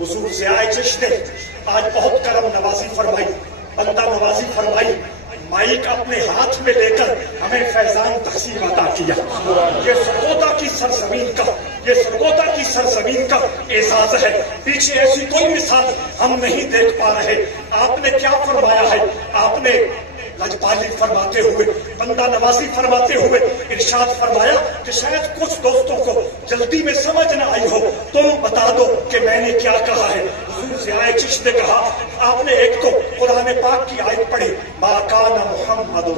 حضور سے آئے چشتے آج بہت کرم نوازی فرمائی، بندہ نوازی فرمائی، مائک اپنے ہاتھ میں لے کر ہمیں فیضان تقسیم عطا کیا۔ یہ سرگودا کی سرزمین کا، یہ سرگودا کی سرزمین کا اعزاز ہے۔ پیچھے ایسی کوئی مثال ہم نہیں دیکھ پا رہے۔ آپ نے کیا فرمایا ہے؟ آپ نے لجپالی فرماتے ہوئے، بندہ نوازی فرماتے ہوئے ارشاد فرمایا کہ شاید کچھ دوستوں کو جلدی میں سمجھ نہ آئی ہو، تم بتا دو کہ میں نے کیا کہا ہے۔ حضور ضیاء چشت نے کہا، آپ نے ایک تو قرآن پاک کی آیت پڑھی، ما کان محمد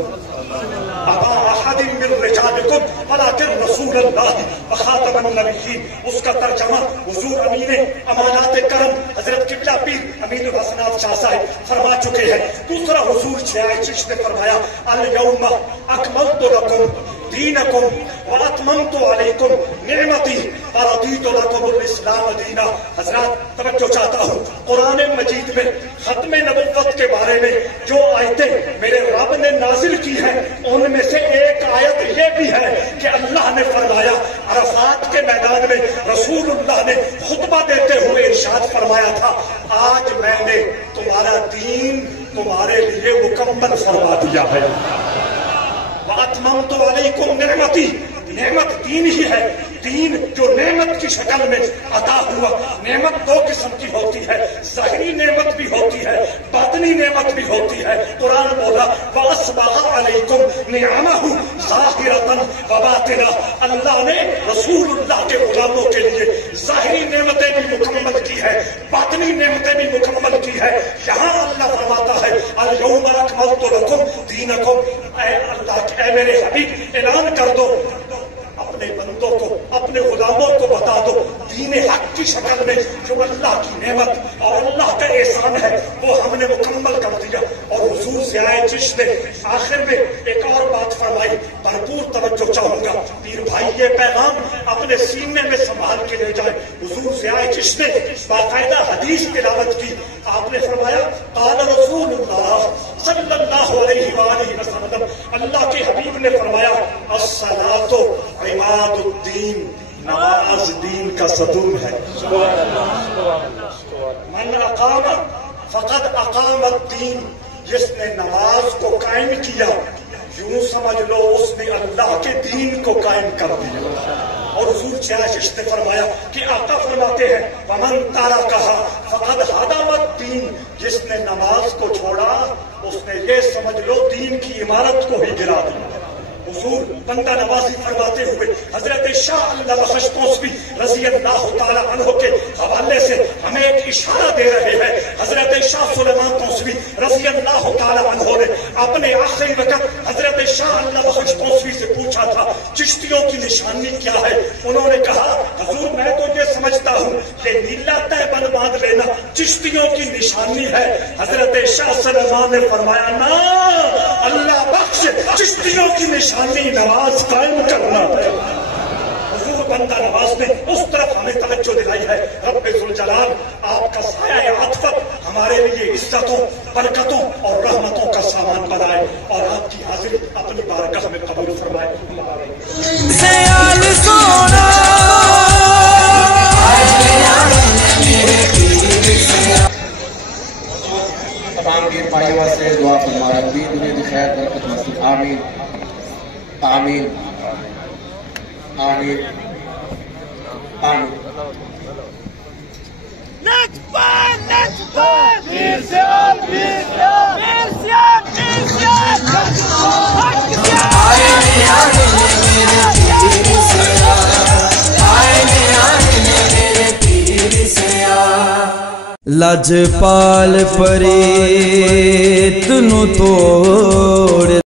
ابا احد من رجالکم ولکن رسول اللہ وخاتم النبیین۔ اس کا ترجمہ حضور امین امانات کرم حضرت قبلہ پیر امین الحسنات شاہ صاحب فرما چکے ہیں۔ دوسرا حضور ضیاء چشت نے فرمایا، الیوم اکملت لکم دینکم واتممت علیکم نعمتی ورضیت لکم الاسلام دینا۔ حضرات توجہ چاہتا ہوں، قرآن مجید میں ختم نبوت کے بارے میں جو آیتیں میرے رب نے نازل کی ہیں، ان میں سے ایک آیت یہ بھی ہے کہ اللہ نے فرمایا، عرفات کے میدان میں رسول اللہ نے خطبہ دیتے ہوئے ارشاد فرمایا تھا، آج میں نے تمہارا دین تمہارے لیے مکمل فرما دیا ہے۔ وَأَتْمَمْتُ عَلَيْكُمْ نِعْمَتِي، نعمت دین ہی ہے۔ دین جو نعمت کی شکل میں عطا ہوا۔ نعمت دو قسم کی ہوتی ہے، ظاہری نعمت بھی ہوتی ہے، باطنی نعمت بھی ہوتی ہے۔ قرآن بولا، وَأَسْبَغَ عَلَيْكُمْ نِعَمَهُ ظَاهِرَةً وَبَاطِنَةً۔ اللہ نے رسول اللہ کے غلاموں کے لیے ظاہری نعمتیں بھی مکمل کی ہے، باطنی نعمتیں بھی مکمل کی ہے۔ یہاں اللہ فرماتا ہے، الْيَوْمَ أَكْمَلْتُ لَكُمْ دِينَكُمْ۔ اے اللہ، اے میرے حبیب، اعلان کر دو، اپنے بندوں کو، اپنے غلاموں کو بتا دو، دین حق کی شکل میں جو اللہ کی نعمت اور اللہ کا احسان ہے وہ ہم نے مکمل کر دیا۔ اور حضور ضیاء چشت نے آخر میں ایک اور بات فرمائی، بھرپور توجہ چاہوں گا پیر بھائی، یہ پیغام اپنے سینے میں سنبھال کے لے جائے۔ حضور ضیاء چشت نے باقاعدہ حدیث تلاوت کی۔ آپ نے فرمایا، قال رسول اللہ صلی اللہ علیہ وآلہ وسلم، اللہ کے حبیب نے فرمایا، الصلاۃ عماد الدین، نماز دین کا ستون ہے۔ من اقام فقد اقام الدین، جس نے نماز کو قائم کیا یوں سمجھ لو اس نے اللہ کے دین کو قائم کر دیا. اور حضور چشت نے فرمایا کہ آقا فرماتے ہیں ومن ترکھا فقد ہدم الدین، جس نے نماز کو چھوڑا اس نے یہ سمجھ لو دین کی عمارت کو ہی گرا دیا. حضور بندہ نوازی فرماتے ہوئے حضرت شاہ اللہ بخش توسوی رضی اللہ تعالی عنہ کے حوالے سے ہمیں ایک اشارہ دے رہے ہیں. حضرت شاہ سلیمان توسوی رضی اللہ تعالی عنہ نے اپنے آخری وقت حضرت شاہ اللہ بخش توسوی سے پوچھا تھا چشتیوں کی نشانی کیا ہے. انہوں نے کہا حضور میں تو یہ سمجھتا ہوں کہ نیلا تہبند باندھ لینا چشتیوں کی نشانی ہے. حضرت شاہ سلیمان نے فرمایا نا اللہ بخش چشتیوں کی نشانی نماز قائم کرنا ہے. حضور بندہ نواز نے اس طرف ہمیں توجہ دلائی ہے. رب ذوالجلال آپ کا سایہ عاطفت ہمارے لیے عزتوں برکتوں اور رحمتوں کا سامان بنائے اور آپ کی حاضری اپنی بارگاہ میں قبول فرمائے. تمام پیر بھائیوں سے دعا فرما ربی دنیا کی خیر برکت نصیب. آمین آمین آمین آمین. لجپال پریت نو توڑ